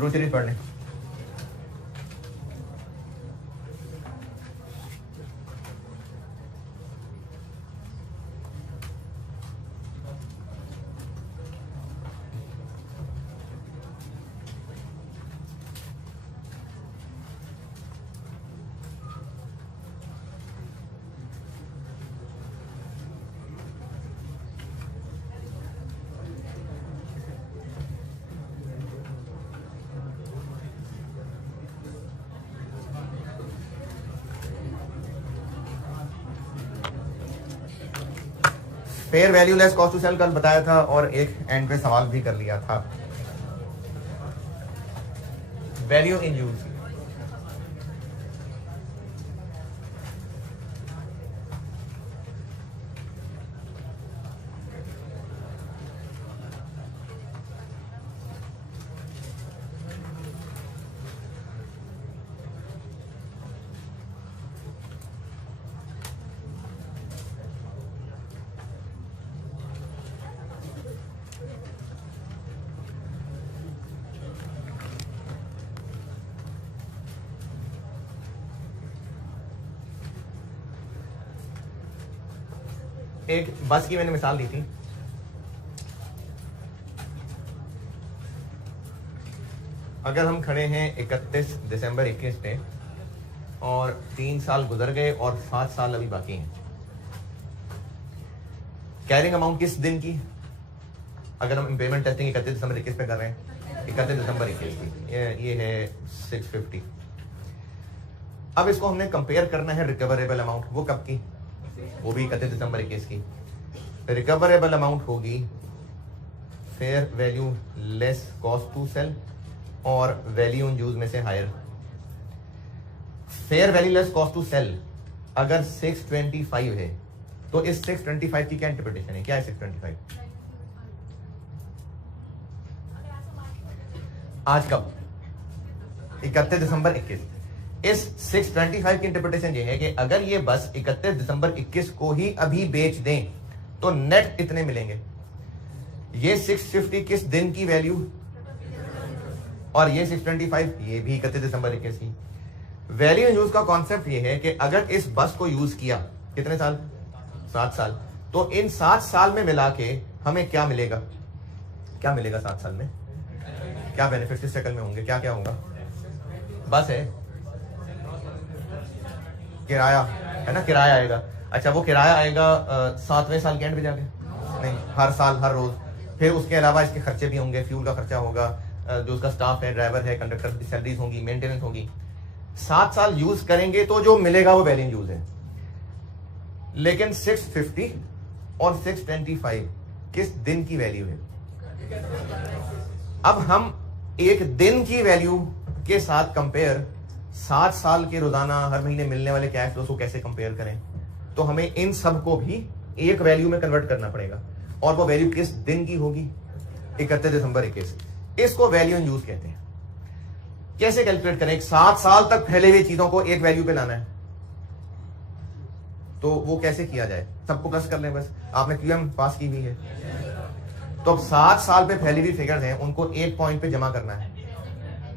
दुरूद शरीफ पढ़ लें। Fair value less cost to sell कल बताया था और एक एंड पे सवाल भी कर लिया था। वैल्यू इन यूज, एक बस की मैंने मिसाल दी थी। अगर हम खड़े हैं 31 दिसंबर 21 पे और 3 साल गुजर गए और 7 साल अभी बाकी हैं, कैरिंग अमाउंट किस दिन की? अगर हम इम्पेमेंट टेस्टिंग 31 दिसंबर 21 पे कर रहे हैं, 31 दिसंबर 21 की, ये है 650। अब इसको हमने कंपेयर करना है रिकवरेबल अमाउंट, वो कब की? वो भी 31 दिसंबर 21 की। रिकवरेबल अमाउंट होगी fair value less cost to sell और वैल्यू इन यूज में से higher. Fair value less cost to sell अगर 625 है तो इस 625 की क्या इंटरप्रिटेशन है? क्या है 625? आज कब? 31 दिसंबर 21। इस 625 की इंटरप्रिटेशन ये है कि अगर ये बस 31 दिसंबर 21 को ही अभी बेच दें तो नेट इतने मिलेंगे। ये 650 किस दिन की वैल्यू और ये 625 ये भी 31 दिसंबर 21 की। वैल्यू इन यूज का कॉन्सेप्ट ये है कि अगर इस बस को यूज किया कितने साल? 7 साल। तो इन 7 साल में मिला के हमें क्या मिलेगा? क्या मिलेगा 7 साल में? क्या बेनिफिट इस शक्ल में होंगे? क्या क्या होगा? बस है, किराया है ना, किराया आएगा। अच्छा, वो किराया आएगा 7वें साल के एंड पे जाके? नहीं, हर साल, हर रोज। फिर उसके अलावा इसके खर्चे भी होंगे, फ्यूल का खर्चा होगा, जो उसका स्टाफ है, ड्राइवर है, कंडक्टर की सैलरीज होंगी, मेंटेनेंस होगी। 7 साल यूज करेंगे तो जो मिलेगा वो वैल्यू यूज है। लेकिन 650 और 625 किस दिन की वैल्यू है? अब हम एक दिन की वैल्यू के साथ कंपेयर 7 साल के रोजाना हर महीने मिलने वाले कैश फ्लो को कैसे कंपेयर करें? तो हमें इन सब को भी एक वैल्यू में कन्वर्ट करना पड़ेगा और वो वैल्यू किस दिन की होगी? 31 दिसंबर 21। इसको वैल्यू इन यूज कहते हैं। कैसे कैलकुलेट करें? 7 साल तक फैले हुए चीजों को एक वैल्यू पे लाना है, तो वो कैसे किया जाए? सबको प्लस कर लें बस। आपने क्यूएम पास की हुई है, तो अब 7 साल पे फैली हुई फिगर्स हैं, उनको एक पॉइंट पे जमा करना है,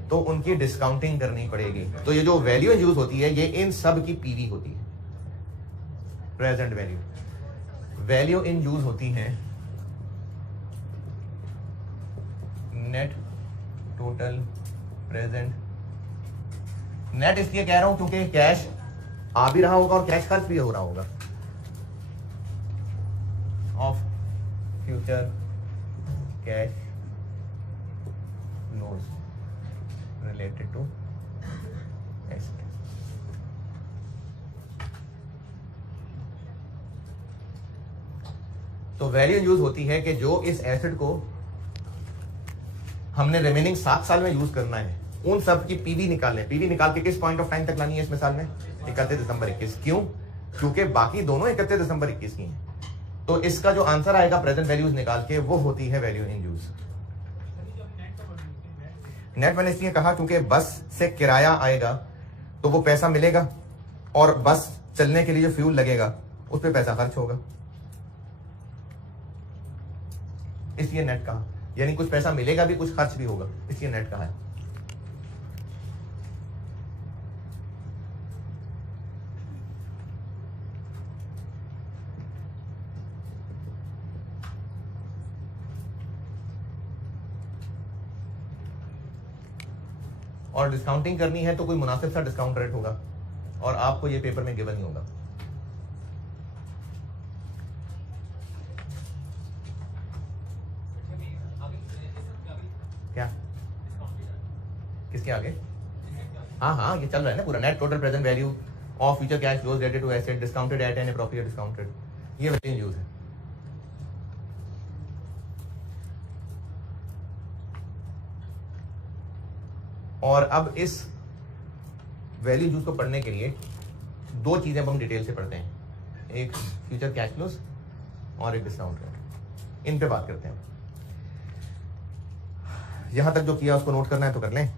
तो उनकी डिस्काउंटिंग करनी पड़ेगी। तो ये जो वैल्यू इन यूज होती है ये इन सब की पीवी होती है, present value. Value in use होती है नेट टोटल प्रेजेंट। नेट इसलिए कह रहा हूं क्योंकि कैश आ भी रहा होगा और कैश खर्च भी हो रहा होगा। Of future cash flows related to asset। तो वैल्यू यूज होती है कि जो इस एसेट को हमने रिमेनिंग 7 साल में यूज करना है उन सब की पीवी निकालने। पीवी निकाल के किस पॉइंट ऑफ टाइम तक लानी है इस मिसाल में? 31 दिसंबर 21। क्यों? क्योंकि बाकी दोनों 31 दिसंबर 21 की हैं। तो इसका जो आंसर आएगा प्रेजेंट वैल्यूज निकाल के वो होती है वैल्यू इन यूज। नेट मैंने इसलिए कहा क्योंकि बस से किराया आएगा तो वो पैसा मिलेगा और बस चलने के लिए जो फ्यूल लगेगा उस पर पैसा खर्च होगा, इसलिए नेट कहा। यानी कुछ पैसा मिलेगा भी, कुछ खर्च भी होगा, इसलिए नेट कहा है। और डिस्काउंटिंग करनी है तो कोई मुनासिब सा डिस्काउंट रेट होगा और आपको ये पेपर में गिवन ही होगा। क्या किसके आगे? हाँ, ये चल रहा है ना पूरा, net total present value of future cash flows related to asset discounted at an appropriate discounted, ये वैल्यू इन यूज है। और अब इस वैल्यू यूज को पढ़ने के लिए दो चीजें हम डिटेल से पढ़ते हैं, एक फ्यूचर कैश फ्लोज और एक डिस्काउंट रेट। इन पे बात करते हैं। यहां तक जो किया उसको नोट करना है तो कर लें,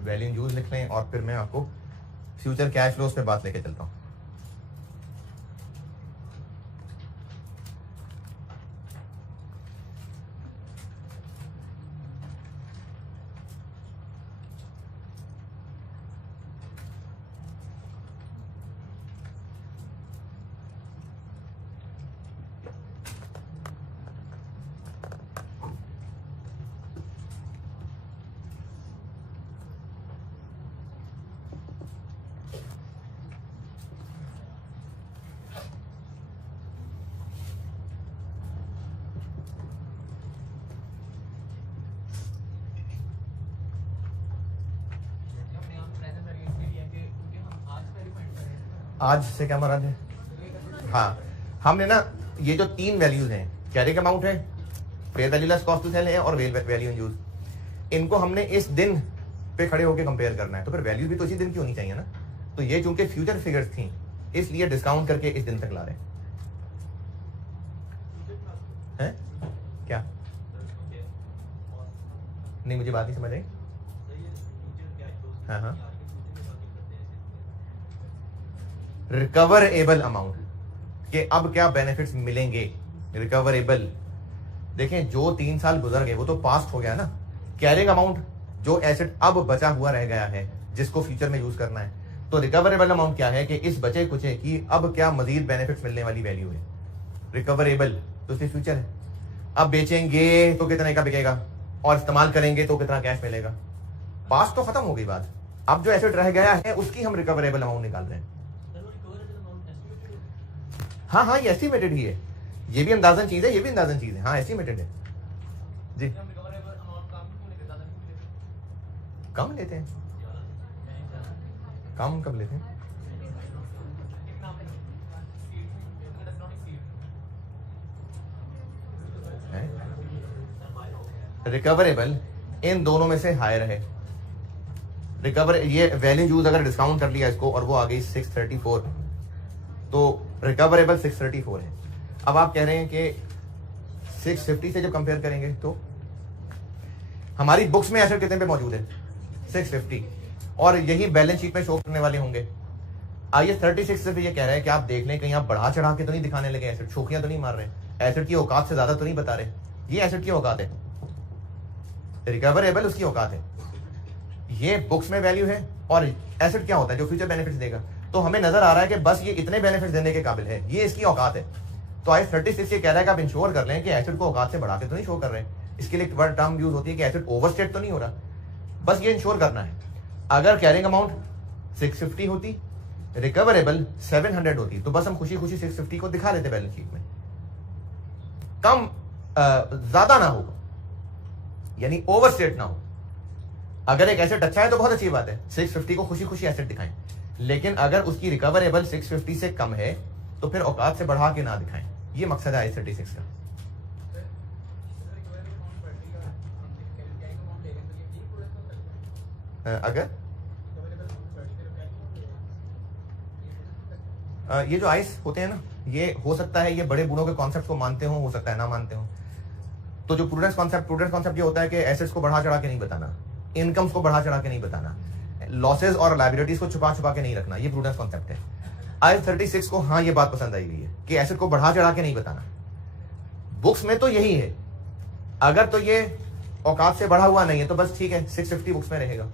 वैल्यू यूज लिख लें और फिर मैं आपको फ्यूचर कैश फ्लोज पे बात लेके चलता हूं। आज से क्या मराद है? हाँ, हमने ना ये जो तीन वैल्यूज हैं, कैरिंग अमाउंट है, fair value less cost to sell है और वैल्यू इन यूज, इनको हमने इस दिन पे खड़े होकर कंपेयर करना है, तो फिर वैल्यूज भी तो इसी दिन की होनी चाहिए ना। तो ये चूंकि फ्यूचर फिगर्स थी इसलिए डिस्काउंट करके इस दिन तक ला रहे हैं। क्या नहीं, मुझे बात नहीं समझ आई। हाँ, रिकवरेबल अमाउंट के अब क्या बेनिफिट्स मिलेंगे। रिकवरेबल, देखें जो 3 साल गुजर गए वो तो पास्ट हो गया ना। कैरिंग अमाउंट जो एसेट अब बचा हुआ रह गया है जिसको फ्यूचर में यूज करना है, तो रिकवरेबल अमाउंट क्या है कि इस बचे कुचे की अब क्या मजीद बेनिफिट्स मिलने वाली वैल्यू है। रिकवरेबल तो उसमें फ्यूचर है, अब बेचेंगे तो कितने का बिकेगा और इस्तेमाल करेंगे तो कितना कैश मिलेगा। पास्ट तो खत्म हो गई बात, अब जो एसेट रह गया है उसकी हम रिकवरेबल अमाउंट निकाल रहे हैं। हाँ, ये एस्टिमेटेड ही है, ये भी अंदाजन चीज है, ये भी अंदाजन चीज है। हाँ, एस्टिमेटेड है जी। कम लेते हैं, कम कब लेते हैं? रिकवरेबल इन दोनों में से हायर है। रिकवर ये वैल्यू यूज अगर डिस्काउंट कर लिया इसको और वो आ गई 634, तो रिकवरेबल 634 है। अब आप कह रहे हैं कि 650 से जब कंपेयर करेंगे तो हमारी बुक्स में एसेट कितने पे मौजूद है? 650, और यही बैलेंस शीट में शो करने वाले होंगे। आइए 36 से ये कह रहे हैं कि आप देख लें कहीं आप बढ़ा चढ़ा के तो नहीं दिखाने लगे, एसेट शोखियां तो नहीं मार रहे, एसेट की औकात से ज्यादा तो नहीं बता रहे। ये एसेट की औकात है, रिकवरेबल उसकी औकात है, ये बुक्स में वैल्यू है। और एसेट क्या होता है? जो फ्यूचर बेनिफिट्स देगा। तो हमें नजर आ रहा है कि बस ये इतने बेनिफिट्स देने के काबिल है, ये इसकी औकात है। तो आई 36 ये कह रहा है कि आप इंश्योर कर लें कि एसेट को औकात से बढ़ा के तो नहीं शो कर रहे हैं। इसके लिए एक वर्ड टर्म यूज होती है कि एसेट ओवरस्टेट तो नहीं हो रहा, बस ये इंश्योर करना है। अगर कैरिंग अमाउंट 650 होती, रिकवरेबल 700 होती, तो बस हम खुशी खुशी 650 को दिखा लेते बैलेंस शीट में, कम ज्यादा ना हो, यानी ओवरस्टेट ना हो। अगर एक एसेट अच्छा है तो बहुत अच्छी बात है, 650 को खुशी खुशी एसेट दिखाएं, लेकिन अगर उसकी रिकवरेबल 650 से कम है तो फिर औकात से बढ़ा के ना दिखाएं। ये मकसद है I36 का। अगर ये जो आइस होते हैं ना, ये हो सकता है ये बड़े बूढ़ों के कॉन्सेप्ट को मानते हो सकता है ना मानते हो। तो जो प्रूडेंस कॉन्सेप्ट ये होता है कि एसेट्स को बढ़ा चढ़ा के नहीं बताना, इनकम्स को बढ़ा चढ़ा के नहीं बताना, लॉसेस और लायबिलिटीज को छुपा छुपा के नहीं रखना, ये प्रूडेंस कॉन्सेप्ट है। I36 को हाँ ये बात पसंद आई हुई है कि एसेट को बढ़ा चढ़ा के नहीं बताना। बुक्स में तो यही है, अगर तो ये औकात से बढ़ा हुआ नहीं है तो बस ठीक है 650 बुक्स में रहेगा,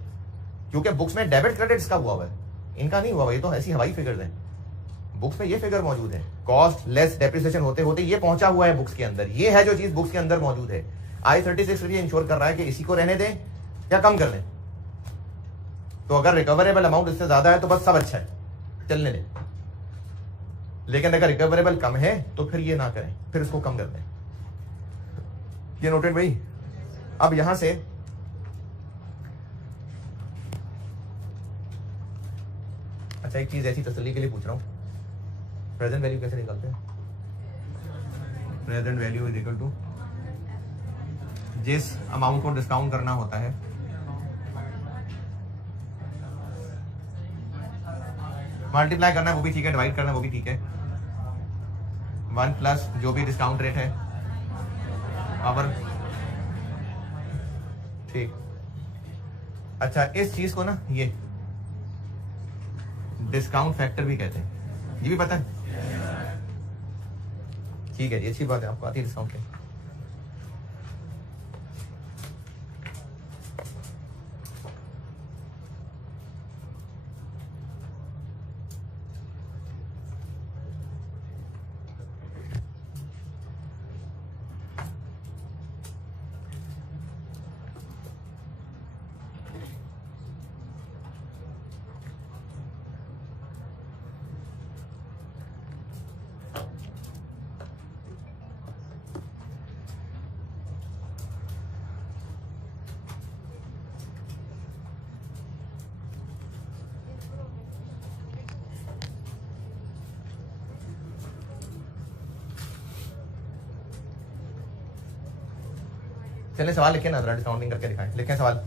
क्योंकि बुक्स में डेबिट क्रेडिट इसका हुआ हुआ है, इनका नहीं हुआ हुआ। ये तो ऐसी हवाई फिगर्स हैं, बुक्स में ये फिगर मौजूद है, कॉस्ट लेस डेप्रिसिएशन होते होते ये पहुंचा हुआ है बुक्स के अंदर। ये है जो चीज बुक्स के अंदर मौजूद है। I36 ये इंश्योर कर रहा है कि इसी को रहने दें, या कम कर दें? तो अगर रिकवरेबल अमाउंट इससे ज्यादा है तो बस सब अच्छा है, चलने दें। लेकिन अगर रिकवरेबल कम है तो फिर ये ना करें, फिर इसको कम कर दें। ये नोटेड भाई। अब यहां से अच्छा, एक चीज ऐसी तसल्ली के लिए पूछ रहा हूं, प्रेजेंट वैल्यू कैसे निकालते हैं? Present value is equal to जिस अमाउंट को डिस्काउंट करना होता है मल्टीप्लाई करना है वो भी ठीक है, डिवाइड करना है वो भी ठीक है, 1 प्लस जो भी डिस्काउंट रेट है पावर, ठीक। अच्छा, इस चीज को ना ये डिस्काउंट फैक्टर भी कहते हैं, ये भी पता है? ठीक है जी, अच्छी बात है, आपको आती है डिस्काउंट के। चलिए सवाल लिखे ना, जरा डिस्काउंटिंग करके दिखाएं, लिखें सवाल।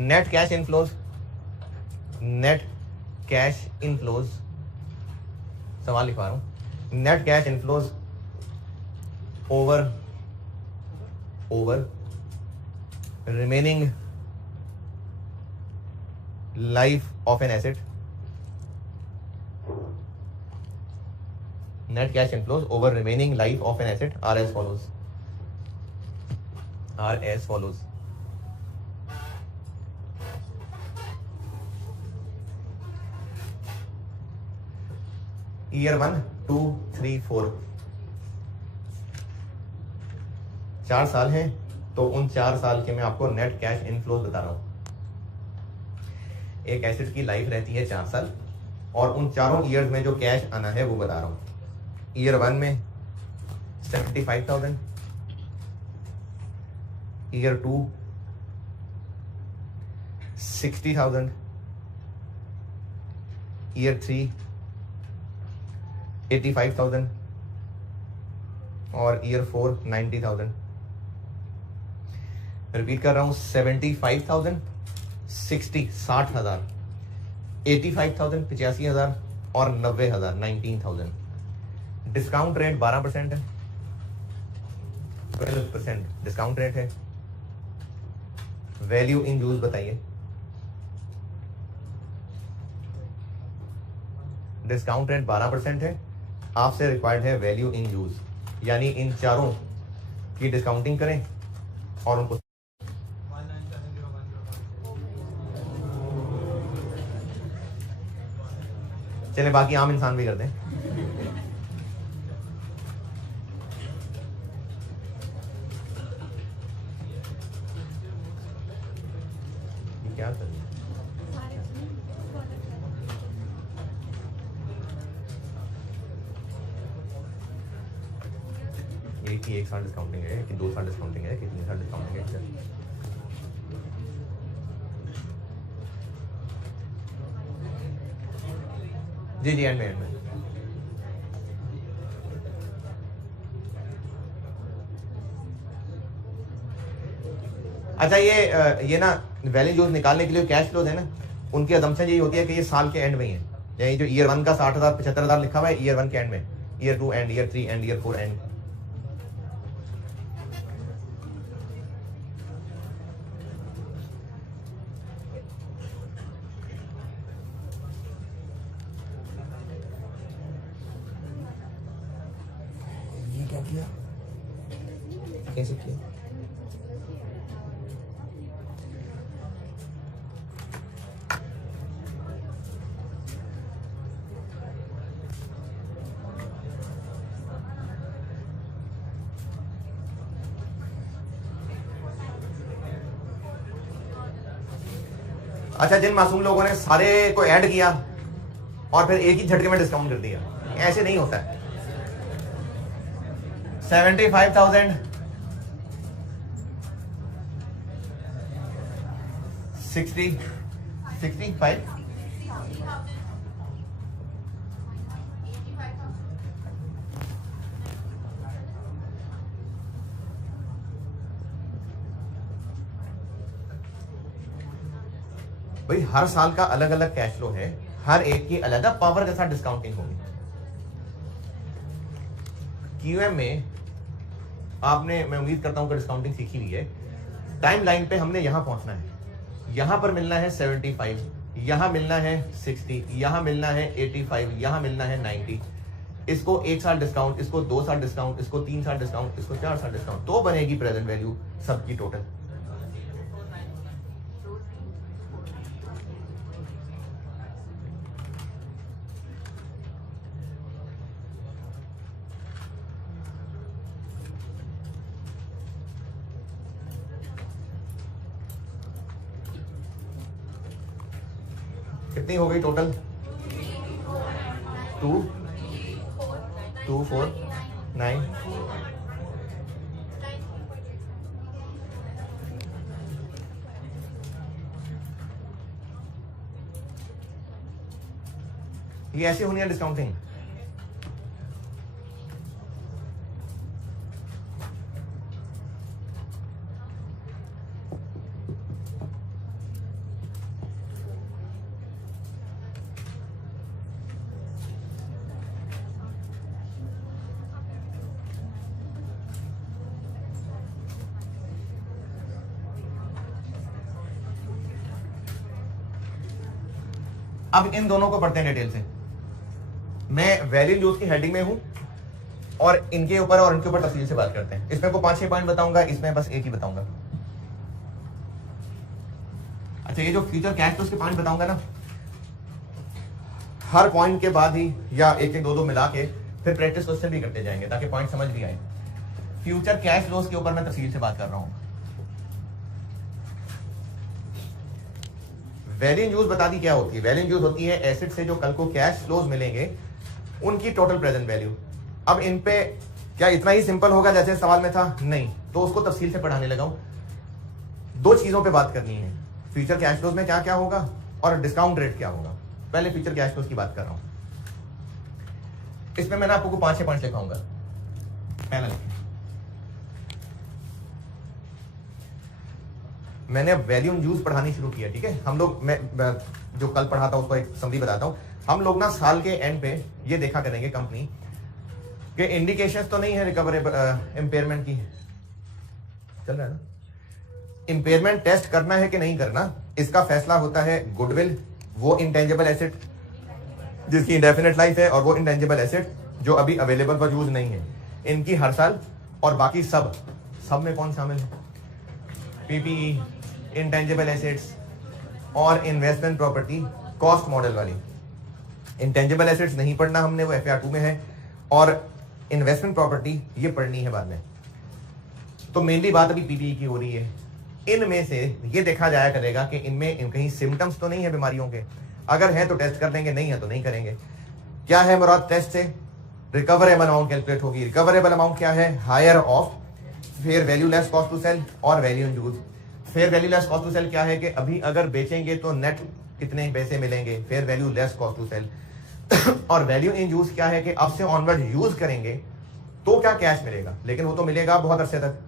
Net cash inflows, net cash inflows, सवाल लिखवा रहा हूं, net cash inflows over remaining life of an asset, net cash inflows over remaining life of an asset are as follows. Year 1, 2, 3, 4 4 साल हैं, तो उन 4 साल के मैं आपको नेट कैश इनफ्लोज बता रहा हूं। एक एसेट की लाइफ रहती है 4 साल, और उन चारों ईयर्स में जो कैश आना है वो बता रहा हूं। ईयर 1 में 75,000, ईयर 2 60,000, ईयर 3 85,000 और ईयर 4 90,000। रिपीट कर रहा हूं, 75,000 60,000, 85,000 85,000 और 90,000 19,000। डिस्काउंट रेट 12% है, 12% डिस्काउंट रेट है। वैल्यू इन यूज बताइए। डिस्काउंट रेट 12% है, आपसे रिक्वायर्ड है वैल्यू इन यूज, यानी इन चारों की डिस्काउंटिंग करें और उनको चले बाकी आम इंसान भी कर दें। क्या कर कि 1 साल डिस्काउंटिंग है कि 2 साल डिस्काउंटिंग है कि 3 साल डिस्काउंटिंग है? जी जी, एंड में अच्छा, ये ना वैल्यू यूज निकालने के लिए कैश फ्लोज है ना, उनकी अजम्पशन यही होती है कि ये साल के एंड में ही है। यानी जो ईयर 1 का 60,000 75,000 लिखा हुआ है, ईयर 1 के एंड में, year 2 and, year 3 and, year 4 and. किया, कैसे किया? अच्छा, जिन मासूम लोगों ने सारे को ऐड किया और फिर एक ही झटके में डिस्काउंट कर दिया, ऐसे नहीं होता है। 75,000 65 भाई, हर साल का अलग अलग कैश फ्लो है, हर एक की अलग पावर के साथ डिस्काउंटिंग होगी। क्यूएम में आपने, मैं उम्मीद करता हूं कि डिस्काउंटिंग सीखी हुई है। टाइम लाइन पे हमने यहां पहुंचना है, यहां पर मिलना है 75, यहां मिलना है 60, यहां मिलना है 85, यहां मिलना है 90। इसको 1 साल डिस्काउंट, इसको 2 साल डिस्काउंट, इसको 3 साल डिस्काउंट, इसको 4 साल डिस्काउंट, तो बनेगी प्रेजेंट वैल्यू सबकी टोटल। कितनी हो गई टोटल? 2 2 4 9 ये ऐसे होनी है डिस्काउंटिंग। अब इन दोनों को पढ़ते हैं डिटेल से। मैं वैल्यू यूज की हेडिंग में हूं और इनके ऊपर और इनके ऊपर तफसील से बात करते हैं। इसमें को 5-6 पॉइंट बताऊंगा, इसमें बस एक ही बताऊंगा। अच्छा, ये जो फ्यूचर कैश फ्लो के पॉइंट बताऊंगा ना, हर पॉइंट के बाद ही या एक एक दो मिला के फिर प्रैक्टिस क्वेश्चन भी करते जाएंगे ताकि पॉइंट समझ भी आए। फ्यूचर कैश फ्लोज के ऊपर मैं तफसील से बात कर रहा हूं। वैल्यू यूज बता दी क्या होती है। वैल्यू यूज होती है एसेट से जो कल को कैश फ्लोज मिलेंगे उनकी टोटल प्रेजेंट वैल्यू। अब इन पे क्या इतना ही सिंपल होगा जैसे सवाल में था? नहीं, तो उसको तफसील से पढ़ाने लगा हूं। 2 चीजों पे बात करनी है, फ्यूचर कैश फ्लोज में क्या क्या होगा और डिस्काउंट रेट क्या होगा। पहले फ्यूचर कैश फ्लोज की बात कर रहा हूं। इसमें मैंने आपको 5-6 पॉइंट लिखाऊंगा। पहला लिखिए, मैंने वैल्यू यूज पढ़ानी शुरू किया। ठीक है, हम लोग, मैं जो कल पढ़ा था उसको एक समरी बताता हूं। हम लोग ना साल के एंड पे ये देखा करेंगे कंपनी के इंडिकेशंस तो नहीं है रिकवरेबल इंपेयरमेंट की, चल रहा है ना। इंपेयरमेंट टेस्ट करना है कि नहीं करना, इसका फैसला होता है गुडविल, वो इंटेंजिबल एसेट जिसकी इंडेफिनिट लाइफ है, और वो इंटेंजिबल एसेट जो अभी अवेलेबल फॉर यूज नहीं है, इनकी हर साल। और बाकी सब में कौन शामिल है? पीपीई, इंटेंजिबल एसेट्स और इन्वेस्टमेंट प्रॉपर्टी कॉस्ट मॉडल वाली। इंटेंजिबल एसेट्स नहीं पढ़ना हमने, वो FAR 2 में है, और इन्वेस्टमेंट प्रॉपर्टी ये पढ़नी है बाद में। तो मेनली बात अभी पीपीई की हो रही है। इनमें से ये देखा जाया करेगा कि इनमें कहीं सिम्टम्स तो नहीं है बीमारियों के, अगर है तो टेस्ट कर देंगे, नहीं है तो नहीं करेंगे। क्या है मुराद टेस्ट से? रिकवरेबल अमाउंट कैलकुलेट होगी। रिकवरेबल अमाउंट क्या है? Higher of fair value less cost to sell और value in use. Fair value less cost to sell क्या है कि अभी अगर बेचेंगे तो नेट कितने पैसे मिलेंगे, fair value less cost to sell. और वैल्यू इन यूज क्या है कि अब से ऑनवर्ड यूज करेंगे तो क्या कैश मिलेगा, लेकिन वो तो मिलेगा बहुत अरसे तक,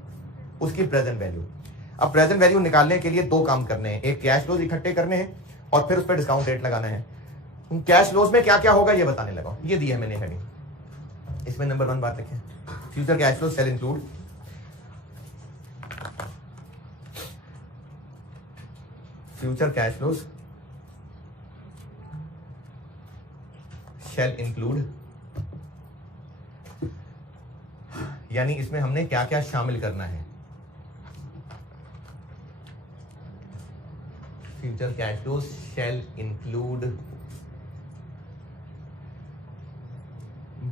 उसकी प्रेजेंट वैल्यू। अब प्रेजेंट वैल्यू निकालने के लिए 2 काम करने हैं, एक कैश फ्लोज इकट्ठे करने हैं और फिर उस पर डिस्काउंट रेट लगाना है। कैश फ्लोज में क्या क्या होगा ये बताने लगा, ये दिया है मैंने हेडिंग। इसमें नंबर 1 बात लिखें, future cash flow sale include future cash flows shall include, यानी इसमें हमने क्या क्या शामिल करना है। Future cash flows shall include,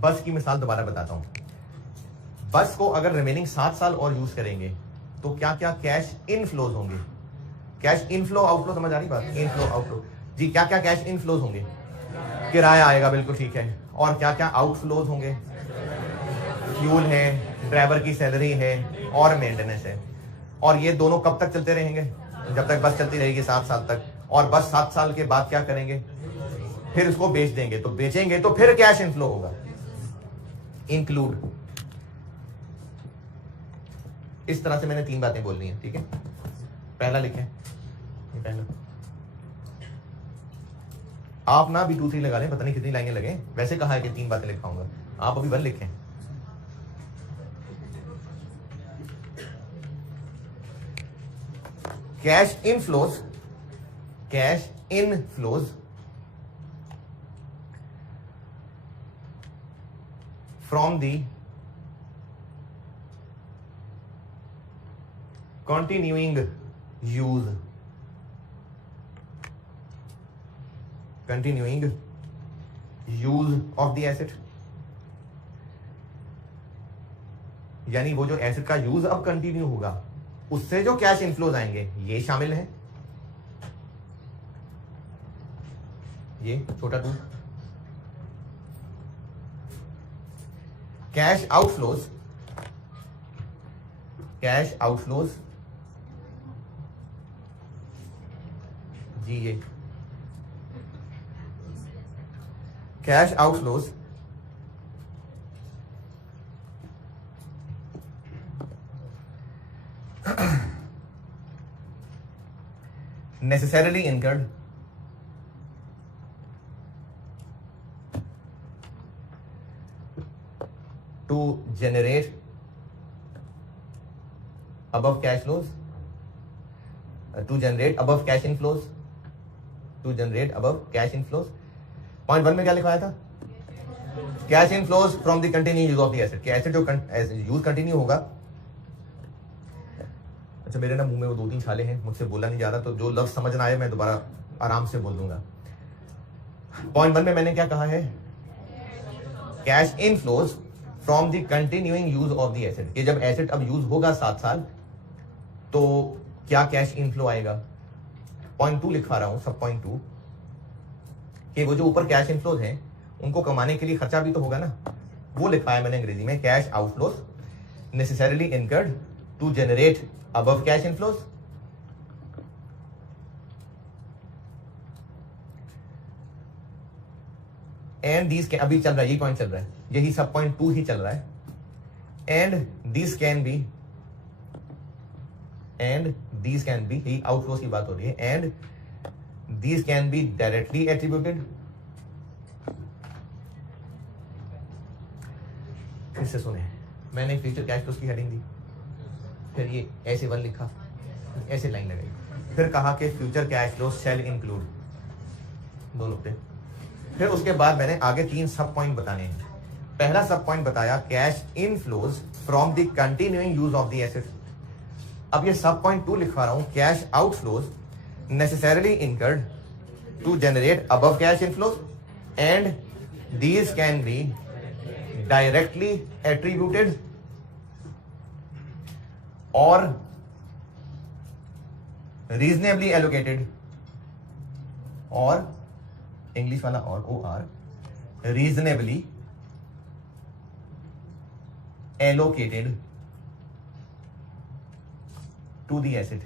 बस की मिसाल दोबारा बताता हूं। बस को अगर रिमेनिंग 7 साल और यूज करेंगे तो क्या क्या कैश इनफ्लोज होंगे। कैश इनफ्लो आउटफ्लो समझ आ रही बात, इनफ्लो आउटफ्लो जी, क्या क्या कैश इनफ्लोज होंगे, किराया आएगा, बिल्कुल ठीक है, और क्या क्या आउटफ्लोज होंगे, फ्यूल है, ड्राइवर की सैलरी है और मेंटेनेंस है। और ये दोनों कब तक चलते रहेंगे, जब तक बस चलती रहेगी 7 साल तक। और बस 7 साल के बाद क्या करेंगे, फिर उसको बेच देंगे, तो बेचेंगे तो फिर कैश इनफ्लो होगा, इंक्लूड। इस तरह से मैंने 3 बातें बोलनी है, ठीक है। पहला लिखें, ये पहला, आप ना अभी 2 3 लगा लें, पता नहीं कितनी लाइनें लगे, वैसे कहा है कि 3 बातें लिखाऊंगा, आप अभी 1 लिखें। Cash inflows, cash inflows from the continuing use, continuing use of the asset, यानी वो जो एसेट का यूज अब कंटिन्यू होगा उससे जो कैश इनफ्लोज आएंगे ये शामिल है, ये छोटा 2। कैश आउटफ्लोज, कैश आउटफ्लोज जी, ये cash outflows necessarily incurred to generate above cash flows, to generate above cash inflows, to generate above cash inflows। Point 1 में क्या लिखवाया था, cash inflows from the continue use of the asset, कि asset जो use continue होगा। अच्छा, मेरे ना मुंह में वो 2 3 छाले हैं, मुझसे बोला नहीं जा रहा, तो जो लफ्ज समझ ना आए मैं दोबारा आराम से बोल दूंगा। पॉइंट 1 में मैंने क्या कहा है, cash inflows from the continuing use of the asset, कि जब एसेट अब यूज होगा 7 साल तो क्या कैश इनफ्लो आएगा। पॉइंट 2 लिखवा रहा हूं, सब पॉइंट 2, कि वो जो ऊपर कैश इनफ्लोज हैं उनको कमाने के लिए खर्चा भी तो होगा ना, वो लिखवाया मैंने अंग्रेजी में, cash outflows necessarily incurred to generate above cash inflows, and these can, अभी चल रहा है, यही पॉइंट चल रहा है, यही सब पॉइंट 2 ही चल रहा है। and these can be, यही आउटफ्लोज की बात हो रही है, and these can be directly attributed, फिर से सुने, मैंने फ्यूचर कैश फ्लोज की हेडिंग दी, फिर ये ऐसे 1 लिखा, ऐसे लाइन लगाई, फिर कहा कि future cash flow shall include 2 नुकते, फिर उसके बाद मैंने आगे 3 सब पॉइंट बताने हैं। पहला सब पॉइंट बताया cash inflows from the continuing use of the asset. अब ये सब पॉइंट 2 लिखवा रहा हूं, cash outflows necessarily incurred to generate above cash inflows and these can be directly attributed और रीजनेबली एलोकेटेड, और इंग्लिश वाला or OR, reasonably allocated to the asset.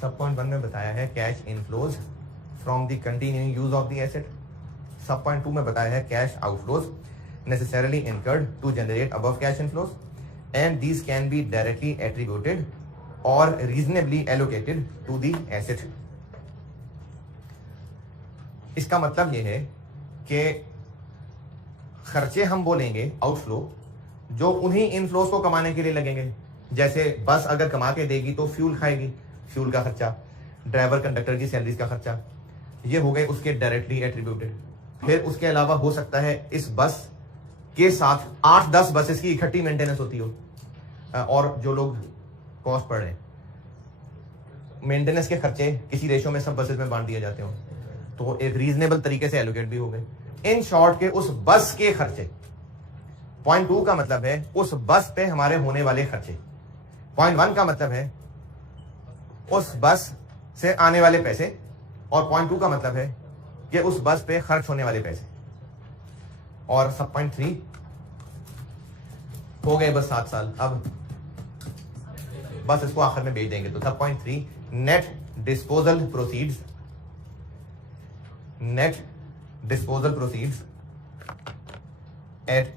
सब पॉइंट 1 में बताया है cash inflows from the continuing use of the asset. सब point 2 में बताया है cash outflows necessarily incurred to generate above cash inflows and these can be directly attributed और reasonably allocated to the asset. इसका मतलब यह है कि खर्चे हम बोलेंगे आउटफ्लो जो उन्हीं इनफ्लोज को कमाने के लिए लगेंगे जैसे बस अगर कमा के देगी तो फ्यूल खाएगी, फ्यूल का खर्चा, ड्राइवर कंडक्टर की सैलरीज का खर्चा, ये हो गए उसके डायरेक्टली एट्रीब्यूटेड। फिर उसके अलावा हो सकता है इस बस के साथ 8-10 बसेस की इकट्ठी मेंटेनेंस होती हो, और जो लोग कॉस्ट पड़ रहे हैं, मेंटेनेंस के खर्चे किसी रेशो में सब बसेस में बांट दिए जाते हो, तो एक रीजनेबल तरीके से एलोकेट भी हो गए। इन शॉर्ट के उस बस के खर्चे, पॉइंट 2 का मतलब है उस बस पे हमारे होने वाले खर्चे, पॉइंट 1 का मतलब है उस बस से आने वाले पैसे, और पॉइंट 2 का मतलब है कि उस बस पे खर्च होने वाले पैसे। और सब पॉइंट 3 हो गए बस 7 साल, अब बस इसको आखिर में बेच देंगे। तो सब point 3 net disposal proceeds, net disposal proceeds at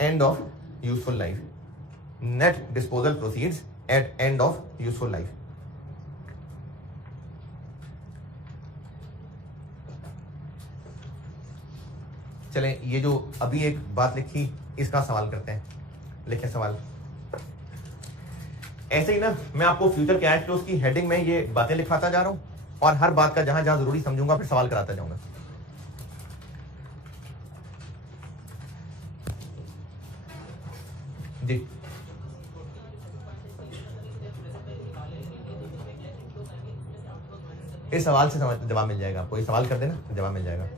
end of useful life, net disposal proceeds at end of useful life. चलें, ये जो अभी एक बात लिखी इसका सवाल करते हैं। लिखे सवाल ऐसे ही ना, मैं आपको फ्यूचर कैश फ्लोज की हेडिंग में ये बातें लिखाता जा रहा हूं और हर बात का जहां जहां जरूरी समझूंगा फिर सवाल कराता जाऊंगा। जी इस सवाल से जवाब मिल जाएगा आपको, ये सवाल कर देना जवाब मिल जाएगा।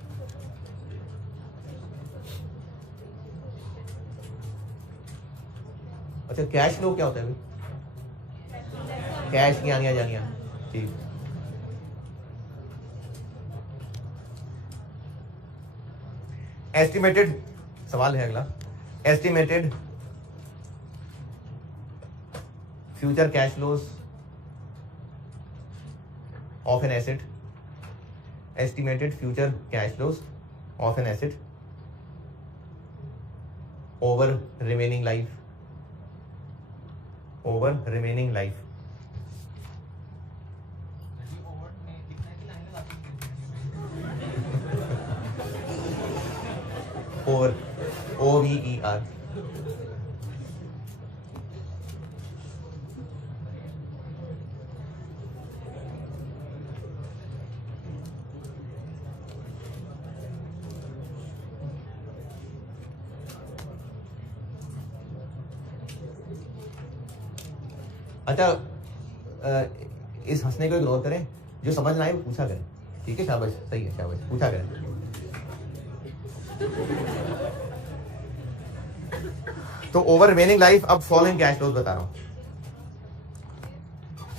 अच्छा, कैश फ्लो क्या होता है? कैश की आनिया जानिया, ठीक। एस्टिमेटेड सवाल है अगला, estimated future cash flows of an asset, estimated future cash flows of an asset over remaining life, over remaining life. Over, OVER। अच्छा, इस हंसने को इग्नोर करें, जो समझ ना आए वो पूछा करें, ठीक है? शाबाश, सही है, शाबाश, पूछा करें। तो ओवर रिमेनिंग लाइफ, अब फॉलोइंग कैश फ्लोज बता रहा हूं।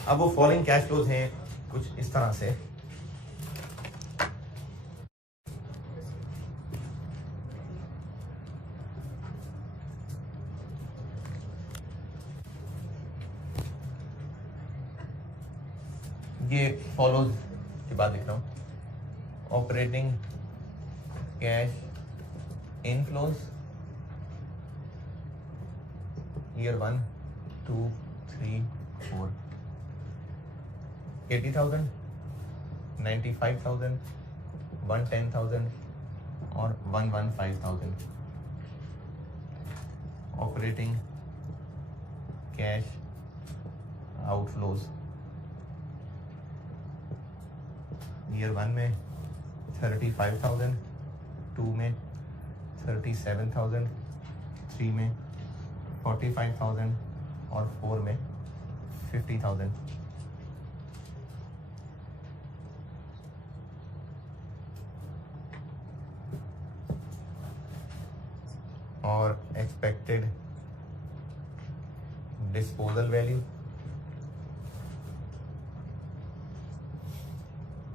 अब वो फॉलोइंग कैश फ्लोज हैं कुछ इस तरह से। ये फॉलोज की बात लिख रहा हूं। ऑपरेटिंग कैश इनफ्लोज ईयर 1, 2, 3, 4, 80,000, 95,000, 110,000 और 115,000। ऑपरेटिंग कैश आउटफ्लोज ईयर 1 में 35,000, 2 में 37,000, 3 में 45,000 और 4 में 50,000। और expected disposal value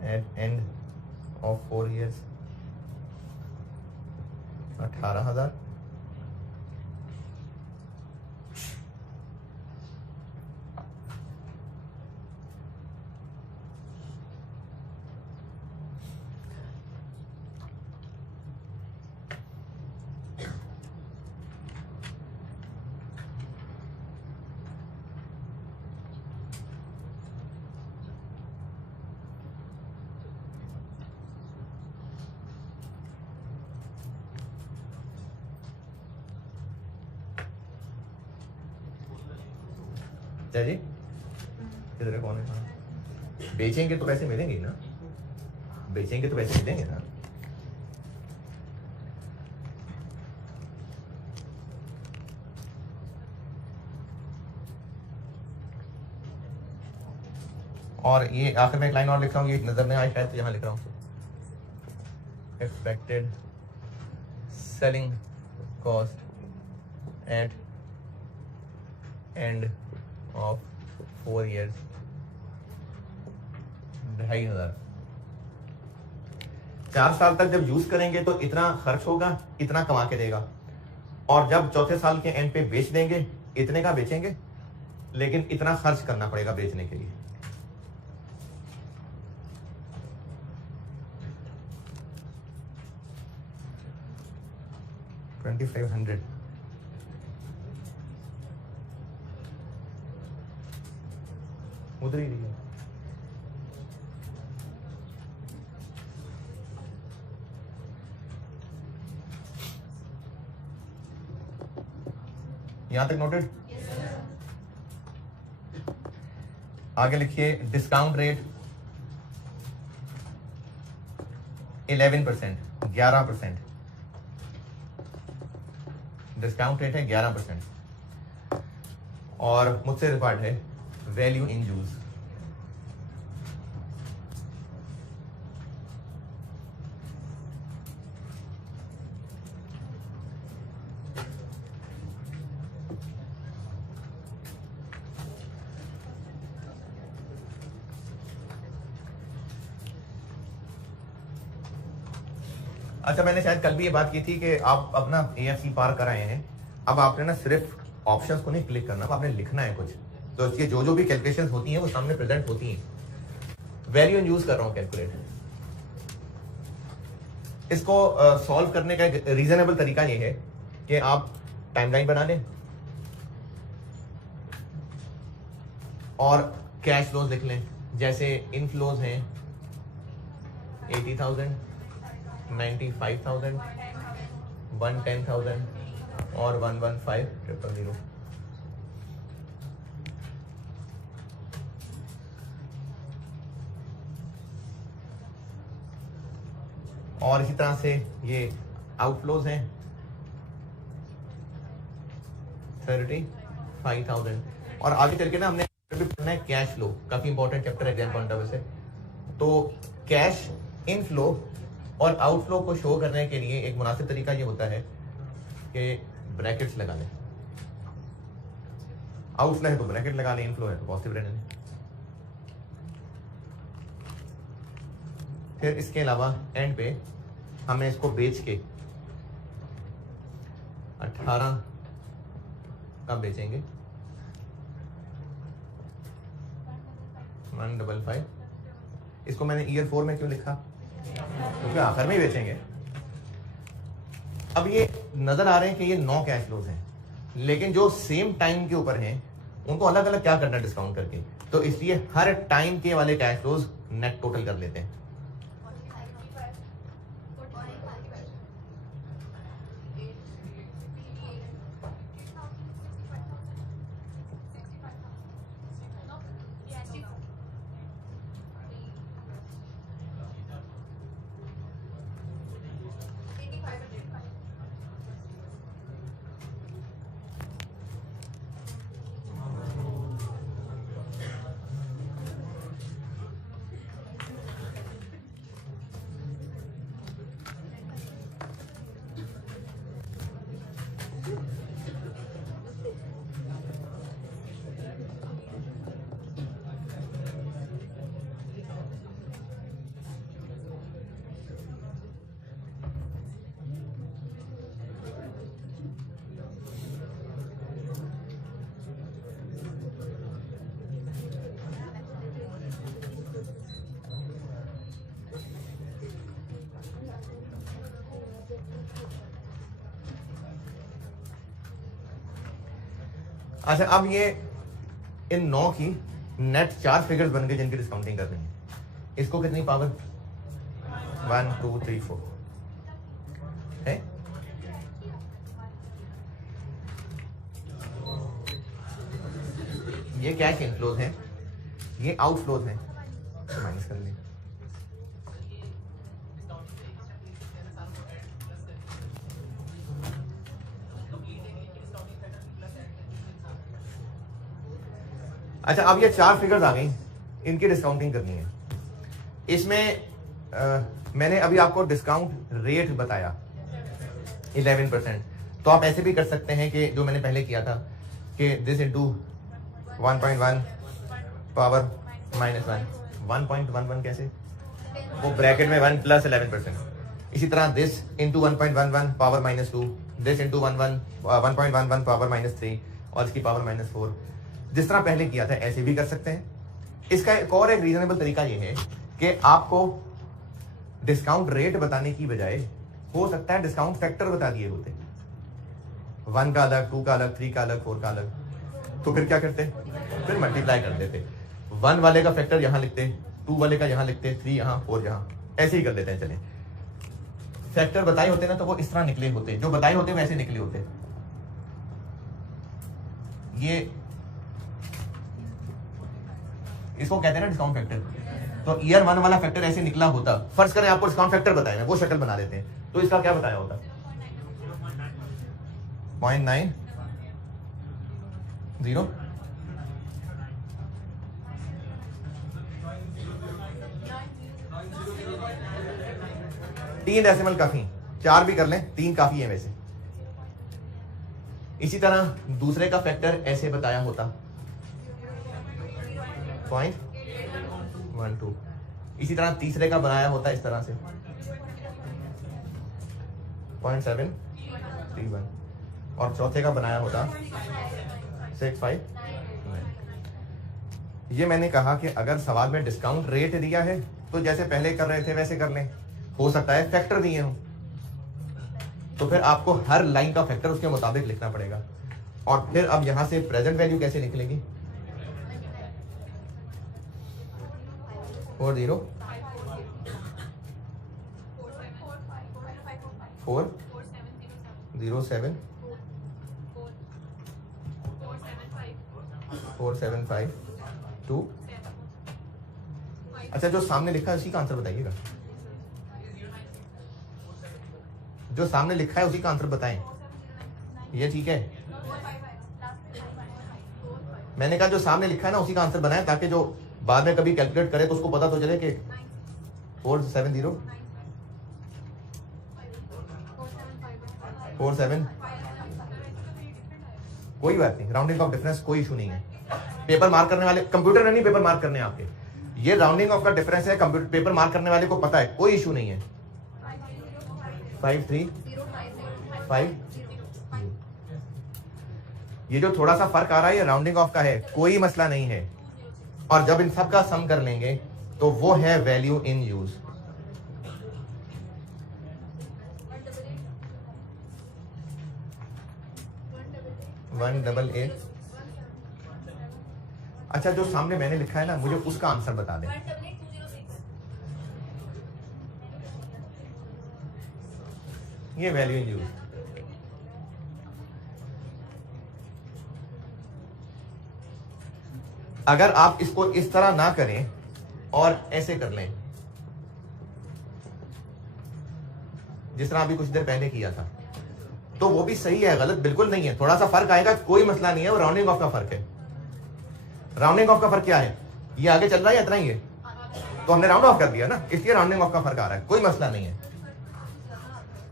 at end of 4 years 18,000। चाचा जी किधर है, कौन है? बेचेंगे तो पैसे मिलेंगे ना, बेचेंगे तो पैसे मिलेंगे ना। और ये आखिर में एक लाइन और लिख रहा हूँ, ये नजर नहीं आए शायद, तो यहाँ लिख रहा हूँ expected selling cost at end of 4 years 2,500। 4 साल तक जब यूज करेंगे तो इतना खर्च होगा, इतना कमा के देगा, और जब चौथे साल के एंड पे बेच देंगे इतने का बेचेंगे, लेकिन इतना खर्च करना पड़ेगा बेचने के लिए। $2,500 उधर ही रही है। यहां तक नोटेड? आगे लिखिए डिस्काउंट रेट 11%, 11%। डिस्काउंट रेट है 11%, और मुझसे रिक्वायर्ड है वैल्यू इन यूज। अच्छा, मैंने शायद कल भी ये बात की थी कि आप अपना AFC पार कर आए हैं, अब आपने ना सिर्फ ऑप्शंस को नहीं क्लिक करना, आपने लिखना है कुछ, तो इसकी जो भी कैलकुलेशंस होती हैं वो सामने प्रेजेंट होती हैं। वैल्यू इन यूज कर रहा हूं कैलकुलेट। इसको सॉल्व करने का एक रीजनेबल तरीका ये है कि आप टाइमलाइन बना लें और कैश फ्लोज लिख लें। जैसे इनफ्लोज हैं 80,000, 95,000, 110,000 और 115,000। और इसी तरह से ये आउटफ्लोज हैं 35,000। और आगे चल के ना हमने पढ़ना है कैश फ्लो, काफी इंपॉर्टेंट चैप्टर है एग्जाम पॉइंट ऑफ व्यू से। तो कैश इनफ्लो और आउटफ्लो को शो करने के लिए एक मुनासिब तरीका ये होता है कि ब्रैकेट्स लगा लें। आउटफ्लो है तो ब्रैकेट लगा लें, इनफ्लो है तो पॉजिटिव रहने दें। फिर इसके अलावा एंड पे हमें इसको बेच के 18 का बेचेंगे 155। इसको मैंने ईयर 4 में क्यों लिखा, क्योंकि आखिर में ही बेचेंगे। अब ये नजर आ रहे हैं कि ये 9 कैश फ्लोज हैं, लेकिन जो सेम टाइम के ऊपर हैं उनको अलग अलग क्या करना डिस्काउंट करके, तो इसलिए हर टाइम के वाले कैश फ्लोज नेट टोटल कर लेते हैं। अच्छा, अब ये इन 9 की नेट 4 फिगर्स बन गए जिनकी डिस्काउंटिंग कर रही है। इसको कितनी पावर 1 2 3 4 है? ये कैश इनफ्लोज हैं, ये आउटफ्लोज हैं, माइनस कर लें। अच्छा, अब ये 4 फिगर्स आ गई, इनकी डिस्काउंटिंग करनी है। इसमें मैंने अभी आपको डिस्काउंट रेट बताया 11%, तो आप ऐसे भी कर सकते हैं कि जो मैंने पहले किया था कि दिस इंटू 1.1 पावर -1, 1.11 कैसे, वो ब्रैकेट में 1 + 11%। इसी तरह this into 1.11 power -2, this into 1.11 power -3 और इसकी पावर -4। जिस तरह पहले किया था ऐसे भी कर सकते हैं। इसका एक और एक रीजनेबल तरीका ये है कि आपको डिस्काउंट रेट बताने की बजाय हो सकता है डिस्काउंट फैक्टर बता दिए होते, 1 का अलग, 2 का अलग, 3 का अलग, 4 का अलग, तो फिर क्या करते, फिर मल्टीप्लाई कर देते। 1 वाले का फैक्टर यहां लिखते, 2 वाले का यहां लिखते, 3 यहां, 4 यहां, ऐसे ही कर देते हैं। चले, फैक्टर बताए होते ना तो वो इस तरह निकले होते, जो बताए होते वैसे निकले होते। ये इसको कहते हैं ना डिस्काउंट फैक्टर। तो ईयर 1 वाला फैक्टर ऐसे निकला होता, फर्ज करें आपको डिस्काउंट फैक्टर बताया, वो शक्ल बना लेते हैं, तो इसका क्या बताया होता, 0.90 3 डेसिमल काफी, 4 भी कर लें, 3 काफी है वैसे। इसी तरह दूसरे का फैक्टर ऐसे बताया होता 0.12। इसी तरह तीसरे का बनाया होता इस तरह से 0.731 और चौथे का बनाया होता 659। ये मैंने कहा कि अगर सवाल में डिस्काउंट रेट दिया है तो जैसे पहले कर रहे थे वैसे कर लें। हो सकता है फैक्टर दिए हों तो फिर आपको हर लाइन का फैक्टर उसके मुताबिक लिखना पड़ेगा। और फिर अब यहां से प्रेजेंट वैल्यू कैसे निकलेगी, 40 407 475 2। अच्छा, जो सामने लिखा है उसी का आंसर बताइएगा, जो सामने लिखा है उसी का आंसर बताएं। ये ठीक है, मैंने कहा जो सामने लिखा है ना उसी का आंसर बनाएं ताकि जो बाद में कभी कैलकुलेट करे तो उसको पता तो चले कि 470 47। कोई बात नहीं, राउंडिंग ऑफ डिफरेंस कोई इशू नहीं है। पेपर मार्क करने वाले, कंप्यूटर ने नहीं पेपर मार्क करने आपके, ये राउंडिंग ऑफ का डिफरेंस है, कंप्यूटर पेपर मार्क करने वाले को पता है, कोई इशू नहीं है। 5355। ये जो थोड़ा सा फर्क आ रहा है ये राउंडिंग ऑफ का है, कोई मसला नहीं है। और जब इन सब का सम कर लेंगे तो वो है value in use. One double eight. अच्छा, जो सामने मैंने लिखा है ना मुझे उसका आंसर बता दें। ये वैल्यू इन यूज। अगर आप इसको इस तरह ना करें और ऐसे कर लें जिस तरह अभी कुछ देर पहले किया था तो वो भी सही है, गलत बिल्कुल नहीं है। थोड़ा सा फर्क आएगा, कोई मसला नहीं है, वो राउंडिंग ऑफ का फर्क है। राउंडिंग ऑफ का फर्क क्या है, ये आगे चल रहा है इतना ही है तो हमने राउंड ऑफ कर दिया ना, इसलिए राउंडिंग ऑफ का फर्क आ रहा है, कोई मसला नहीं है,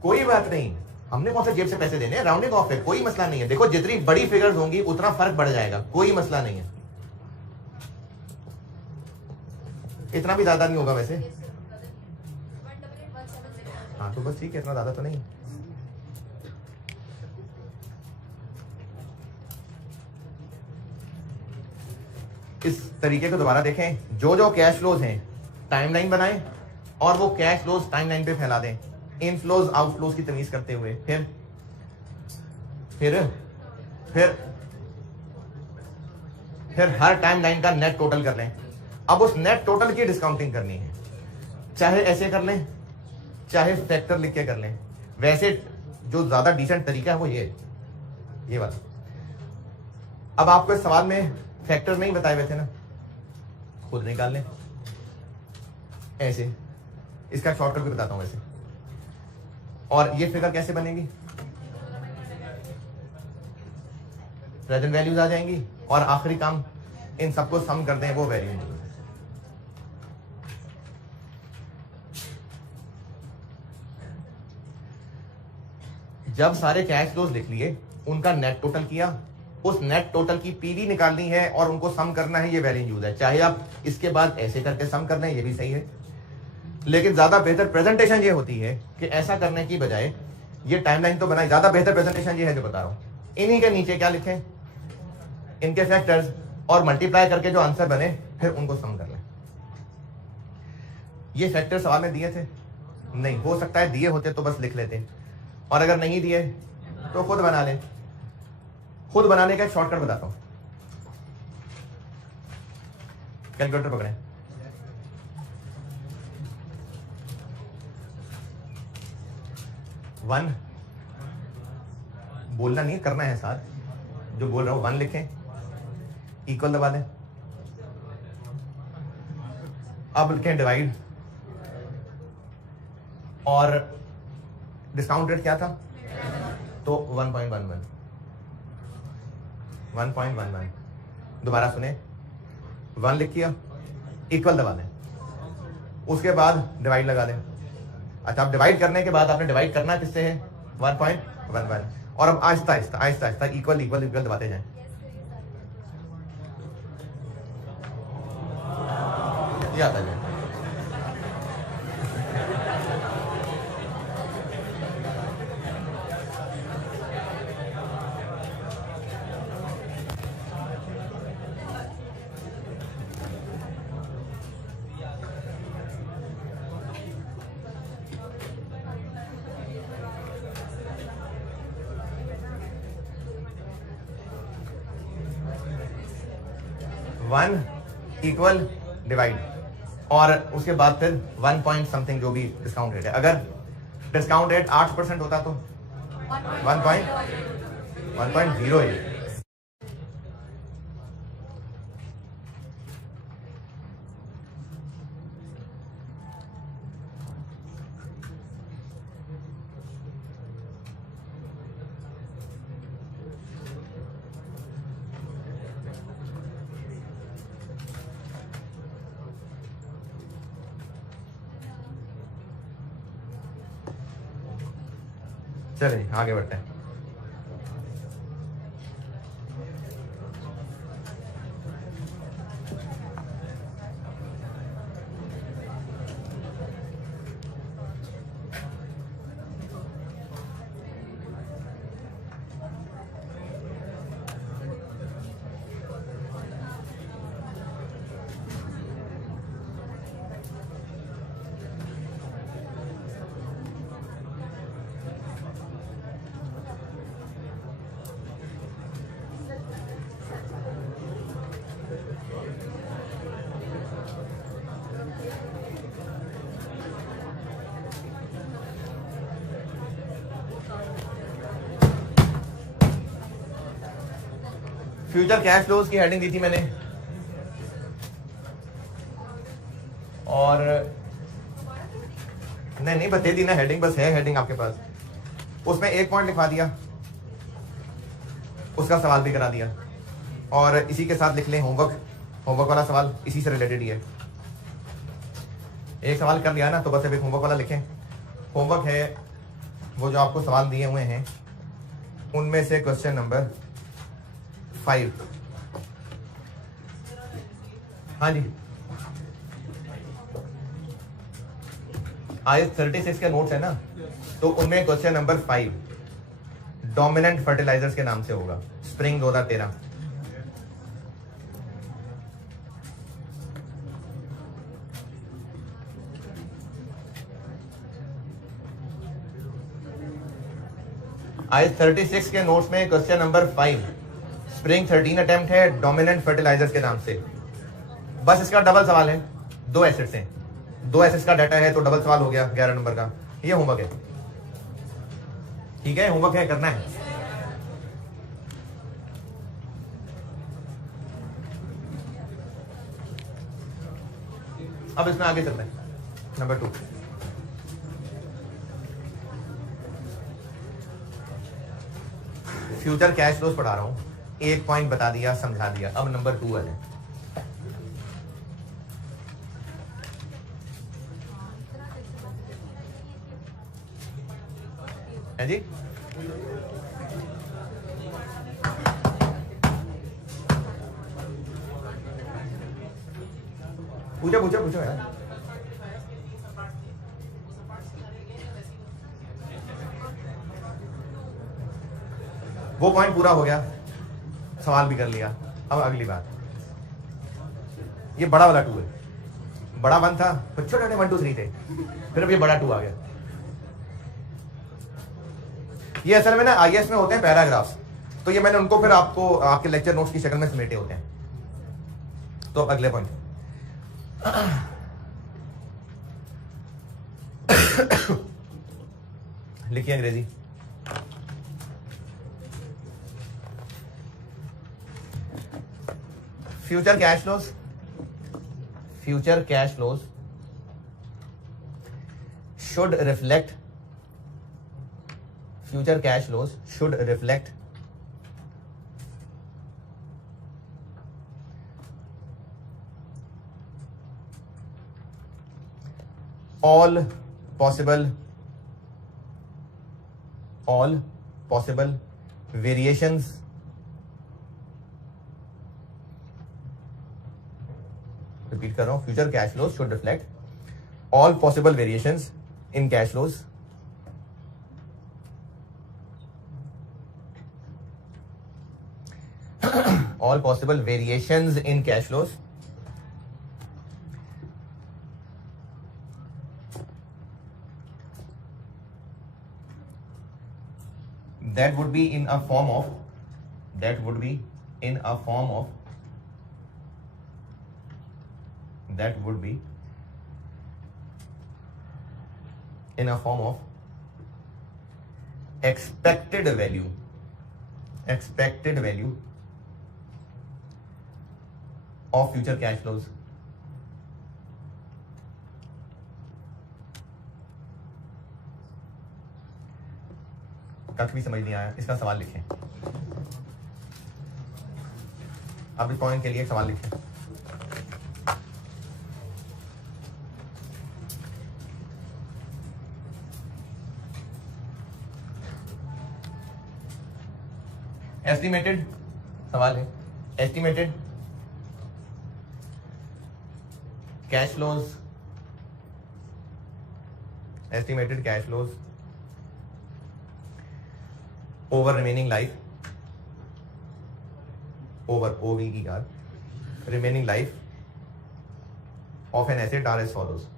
कोई बात नहीं। हमने कौन से जेब से पैसे देने हैं, राउंडिंग ऑफ है, कोई मसला नहीं है। देखो जितनी बड़ी फिगर्स होंगी उतना फर्क बढ़ जाएगा, कोई मसला नहीं है। इतना भी ज्यादा नहीं होगा वैसे, हाँ तो बस ठीक है, इतना ज्यादा तो नहीं। इस तरीके को दोबारा देखें, जो जो कैश फ्लोज हैं टाइमलाइन बनाएं और वो कैश फ्लोज टाइमलाइन पे फैला दें, इनफ्लोज आउटफ्लोज की तमीज करते हुए। फिर हर टाइमलाइन का नेट टोटल कर लें। अब उस नेट टोटल की डिस्काउंटिंग करनी है, चाहे ऐसे कर लें चाहे फैक्टर लिख के कर लें। वैसे जो ज्यादा डिसेंट तरीका है वो ये बात। अब आपको इस सवाल में फैक्टर नहीं बताए हुए थे ना, खुद निकाल लें ऐसे। इसका शॉर्टकट भी बताता हूं वैसे। और ये फिगर कैसे बनेगी, प्रेजेंट वैल्यूज आ जाएंगी और आखिरी काम इन सबको सम कर दें, वो वैल्यू। जब सारे कैश फ्लोज लिख लिए, उनका नेट टोटल किया, उस नेट टोटल की पीवी निकालनी है और उनको सम करना है, ये वैल्यू यूज है। चाहे आप इसके बाद ऐसे करके सम कर लें, ये भी सही है, लेकिन ज्यादा बेहतर प्रेजेंटेशन ये होती है कि ऐसा करने की बजाय ये टाइमलाइन तो बनाई, ज्यादा बेहतर प्रेजेंटेशन ये है जो बता रहा हूं। इन्हीं के नीचे क्या लिखें, इनके फैक्टर्स, और मल्टीप्लाई करके जो आंसर बने फिर उनको सम कर लें। ये फैक्टर सवाल में दिए थे नहीं, हो सकता है दिए होते तो बस लिख लेते, और अगर नहीं दिए तो खुद बना लें। खुद बनाने का एक शॉर्टकट बताता हूं, कैलकुलेटर पकड़ें, वन बोलना नहीं, करना है साथ, जो बोल रहा हूं वन लिखें, इक्वल दबा दें, अब लिखें डिवाइड, और डिस्काउंट रेट क्या था तो 1.11, 1.11। दोबारा सुने, वन लिख किया, इक्वल दबा दें, उसके बाद डिवाइड लगा दें। अच्छा, अब डिवाइड करने के बाद आपने डिवाइड करना किससे है, 1.11, और अब Aahista Aahista Aahista Aahista equal equal equal दबाते जाएं। ये आता जाए। वन इक्वल डिवाइड, और उसके बाद फिर 1 पॉइंट समथिंग जो भी डिस्काउंट रेट है। अगर डिस्काउंट रेट 8% होता तो 1.08। चलिए आगे बढ़ते हैं। फ्यूचर कैश फ्लोज की हेडिंग दी थी मैंने, और नहीं बता दी ना हेडिंग, बस है हेडिंग आपके पास, उसमें एक पॉइंट लिखवा दिया, उसका सवाल भी करा दिया, और इसी के साथ लिख लें होमवर्क वाला सवाल इसी से रिलेटेड ही है। एक सवाल कर लिया ना, तो बस अब एक होमवर्क वाला लिखें। होमवर्क है वो जो आपको सवाल दिए हुए हैं उनमें से क्वेश्चन नंबर 5। हाँ जी, IS 36 के नोट्स है ना, तो उनमें क्वेश्चन नंबर 5 डोमिनेंट फर्टिलाइजर्स के नाम से होगा, स्प्रिंग 2013। IS 36 के नोट्स में क्वेश्चन नंबर 5 स्प्रिंग 13 अटेम्प्ट है डोमिनेंट फर्टिलाइजर्स के नाम से। बस इसका डबल सवाल है, 2 एसिड्स हैं, 2 एसिड्स का डाटा है तो डबल सवाल हो गया 11 नंबर का। ये होमवर्क है, ठीक है, होमवर्क है, करना है। अब इसमें आगे चलते हैं। नंबर 2, फ्यूचर कैश फ्लोज पढ़ा रहा हूं, एक पॉइंट बता दिया, समझा दिया। अब नंबर 2 है जी। पूछो यार। वो पॉइंट पूरा हो गया, सवाल भी कर लिया। अब अगली बात, ये बड़ा वाला 2 है। बड़ा 1 था, फिर छोटे छोटे 1 2 3 थे, फिर अब ये बड़ा 2 आ गया। ये असल में ना आईएएस में होते हैं पैराग्राफ्स, तो ये मैंने उनको फिर आपको आपके लेक्चर नोट्स की शक्ल में समेटे होते हैं। तो अब अगले पॉइंट, लिखिए अंग्रेजी। Future cash flows should reflect all possible variations repeat कर रहा हूं, future cash flows should reflect all possible variations in cash flows that would be in a form of expected value of future cash flows. कख भी समझ नहीं आया, इसका सवाल लिखें। आप इस पॉइंट के लिए एक सवाल लिखें। एस्टिमेटेड सवाल है, estimated cash flows over remaining life, over OVER, remaining life of an asset are as follows.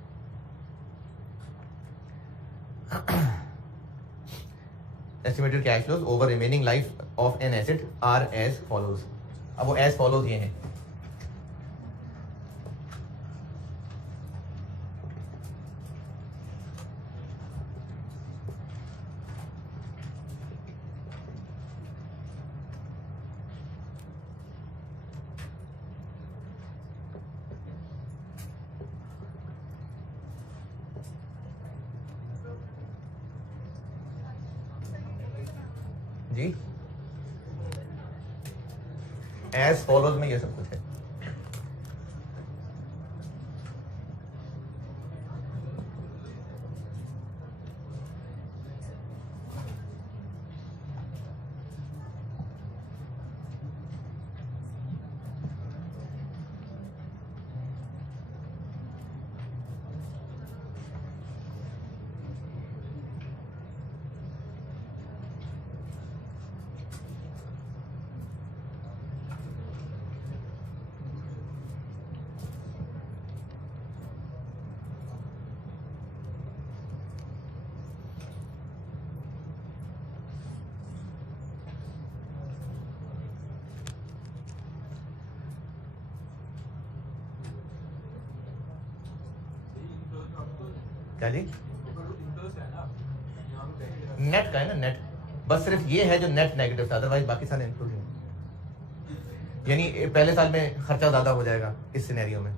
Estimated cash flows over remaining life of an asset are as follows. अब वो as follows ये हैं। जी as follows में ये सब कुछ है। क्या जी? नेट का है ना, नेट बस सिर्फ ये है जो नेट नेगेटिव था, अदरवाइज बाकी सारे इंक्लूड हैं। यानी पहले साल में खर्चा ज्यादा हो जाएगा इस सिनेरियो में।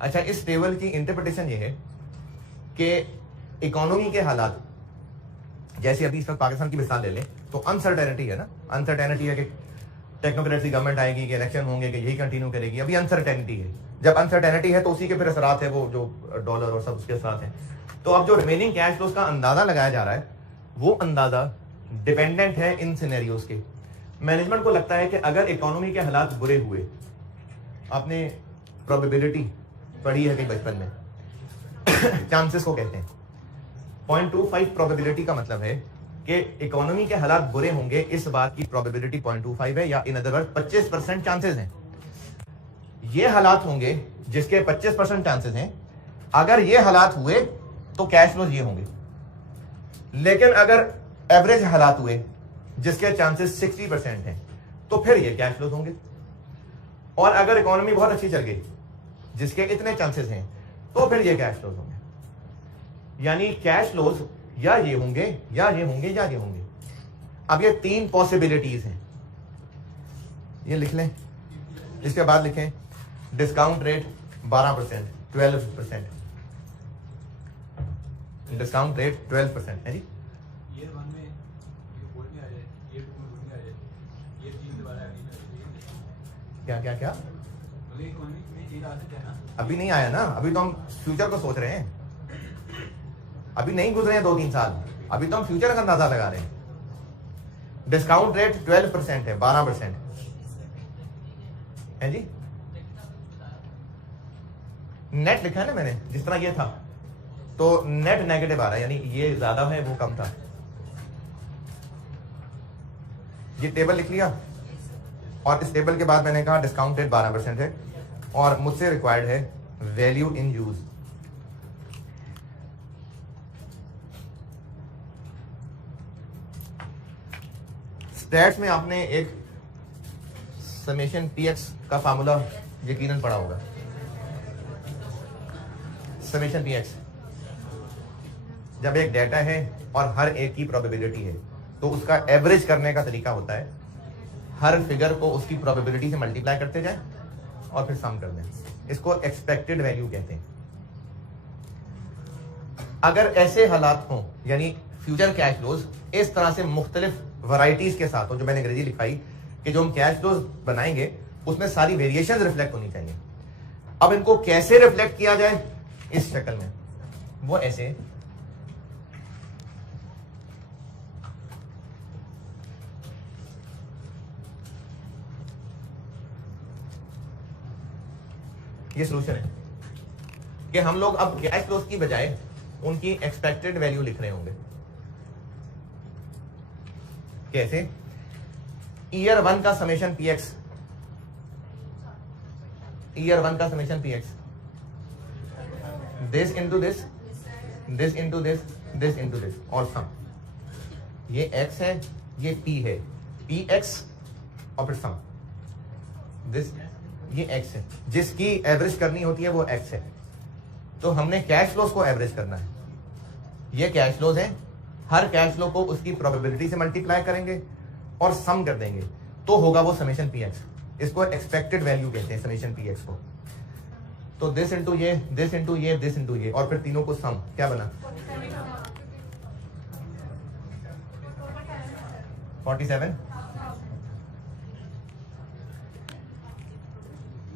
अच्छा, इस टेबल की इंटरप्रिटेशन ये है कि इकोनॉमी के हालात, जैसे अभी इस वक्त पाकिस्तान की मिसाल ले लें तो अनसर्टेनिटी है ना, अनसर्टेनिटी है कि टेक्नोक्रेसी गवर्नमेंट आएगी, कि इलेक्शन होंगे, कि यही कंटिन्यू करेगी, अभी अनसर्टेनिटी है। जब अनसर्टेनिटी है तो उसी के फिर असरात है, वो जो डॉलर और सब उसके साथ हैं। तो अब जो रिमेनिंग कैश फ्लोज का अंदाजा लगाया जा रहा है वो अंदाजा डिपेंडेंट है इन सिनेरियोज के। मैनेजमेंट को लगता है कि अगर इकोनॉमी के हालात बुरे हुए, आपने प्रोबेबिलिटी पढ़ी है कहीं बचपन में, चांसेस को कहते हैं, 0.25 प्रोबेबिलिटी का मतलब है कि इकोनॉमी के हालात बुरे होंगे, इस बात की प्रोबेबिलिटी 0.25 है, या इन अदर वर्ड 25% चांसेस हैं। ये हालात होंगे जिसके 25% चांसेस हैं। अगर ये हालात हुए तो कैश फ्लोज ये होंगे। लेकिन अगर एवरेज हालात हुए जिसके चांसेस 60% हैं तो फिर ये कैश फ्लोज होंगे। और अगर इकोनॉमी बहुत अच्छी चल गई जिसके इतने चांसेस हैं तो फिर ये कैश फ्लोज होंगे। यानी कैश फ्लोज या ये होंगे या ये होंगे या ये होंगे। अब ये 3 पॉसिबिलिटीज हैं, ये लिख लें। इसके बाद लिखें डिस्काउंट रेट 12%, 12%, डिस्काउंट रेट 12% है जी। क्या क्या क्या अभी नहीं आया ना, अभी तो हम फ्यूचर को सोच रहे हैं, अभी नहीं गुजरे हैं 2-3 साल, अभी तो हम फ्यूचर का अंदाजा लगा रहे हैं। डिस्काउंट रेट 12% है, 12% है जी। नेट लिखा है ना मैंने, जिस तरह ये था तो नेट नेगेटिव आ रहा है, यानी ये ज्यादा है वो कम था। ये टेबल लिख लिया और इस टेबल के बाद मैंने कहा डिस्काउंट रेट 12% है और मुझसे रिक्वायर्ड है वैल्यू इन यूज। स्टैट्स में आपने एक समेशन पीएक्स का फार्मूला यकीनन पढ़ा होगा। समेशन पीएक्स, जब एक डेटा है और हर एक की प्रोबेबिलिटी है तो उसका एवरेज करने का तरीका होता है हर फिगर को उसकी प्रोबेबिलिटी से मल्टीप्लाई करते जाए और फिर सम कर दें। इसको एक्सपेक्टेड वैल्यू कहते हैं। अगर ऐसे हालात हों, यानी फ्यूचर कैश फ्लोज इस तरह से मुख्तलिफ वैरायटीज के साथ हो, जो मैंने अंग्रेजी लिखाई कि जो हम कैश फ्लोज बनाएंगे उसमें सारी वेरिएशंस रिफ्लेक्ट होनी चाहिए। अब इनको कैसे रिफ्लेक्ट किया जाए इस शक्ल में, वो ऐसे ये सोल्यूशन है कि हम लोग अब कैश फ्लोज की बजाय उनकी एक्सपेक्टेड वैल्यू लिख रहे होंगे। कैसे? ईयर 1 का समेशन पीएक्स, ईयर 1 का summation px, this into this, this into this, this into this और सम। ये एक्स है, ये पी है, पी एक्स और फिर सम। दिस, ये एक्स है, जिसकी एवरेज करनी होती है वो एक्स है। तो हमने कैश फ्लोज को एवरेज करना है। ये कैश फ्लोज है, हर कैश फ्लो को उसकी प्रोबेबिलिटी से मल्टीप्लाई करेंगे और सम कर देंगे तो होगा वो समेशन पीएक्स। इसको एक्सपेक्टेड वैल्यू कहते हैं समेशन पीएक्स को। तो दिस इंटू ये, दिस इंटू ये, दिस इंटू ये और फिर तीनों को सम, क्या बना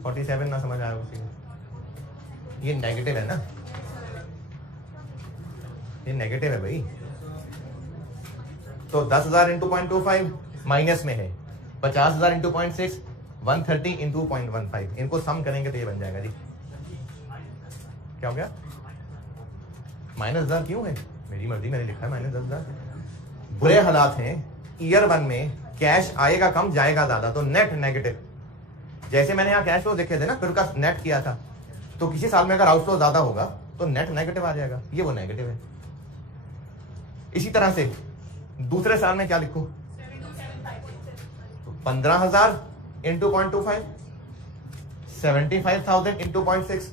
47 ना समझ आया उसी को। ये नेगेटिव है ना, ये नेगेटिव है भाई। तो 10,000 इंटू 0.25 माइनस में है, 50,000 इंटू 0.6, 130 इंटू 0.15। इनको सम करेंगे तो ये बन जाएगा जी। क्या हो गया? -10,000 क्यों है? मेरी मर्जी, मैंने लिखा है -10,000। बुरे हालात हैं, ईयर 1 में कैश आएगा कम जाएगा ज्यादा, तो नेट नेगेटिव। जैसे मैंने यहाँ कैश फ्लो देखे थे ना, फिर उसका नेट किया था, तो किसी साल में अगर आउटफ्लो ज्यादा होगा तो नेट नेगेटिव आ जाएगा, ये वो नेगेटिव है। इसी तरह से दूसरे साल में क्या लिखूं? 15,000 इंटू 0.25, 75,000 इंटू 0.6,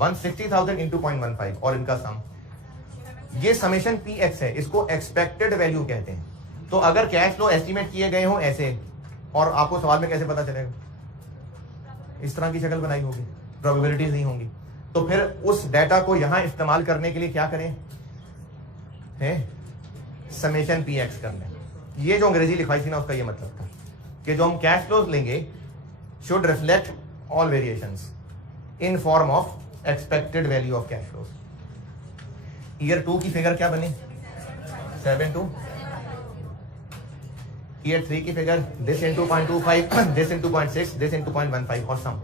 160,000 इंटू 0.15 और इनका सम। ये समेशन पी एक्स है, इसको एक्सपेक्टेड वैल्यू कहते हैं। तो अगर कैश फ्लो एस्टिमेट किए गए हो ऐसे, और आपको सवाल में कैसे पता चलेगा? इस तरह की शक्ल बनाई होगी, प्रोबेबिलिटीज नहीं होंगी। तो फिर उस डाटा को यहां इस्तेमाल करने के लिए क्या करें, है समेशन पी एक्स कर लें। ये जो अंग्रेजी लिखवाई थी ना, उसका ये मतलब था कि जो हम कैश फ्लोज लेंगे should reflect all variations in form of expected value of cash flows. Year 2 की फिगर क्या बनी 7.2, ईयर 3 की figure this into 0.25, this into 0.6, this into 0.15 और सम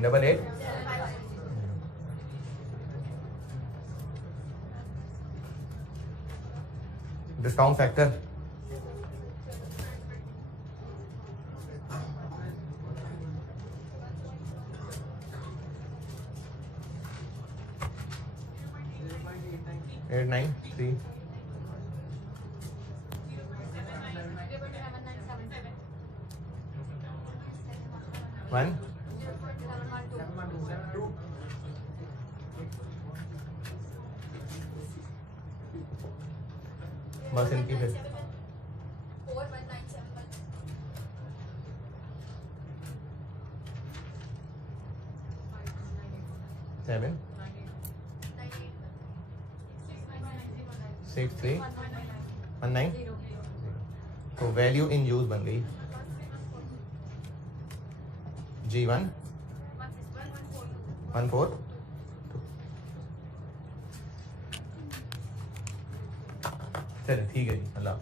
88। डिस्काउंट फैक्टर एट 9 3 1 बस इनकी फिर 7 6 3 1 9। तो वैल्यू इन यूज बन गई G1 1 4 चलिए ठीक है जी, अल्लाह।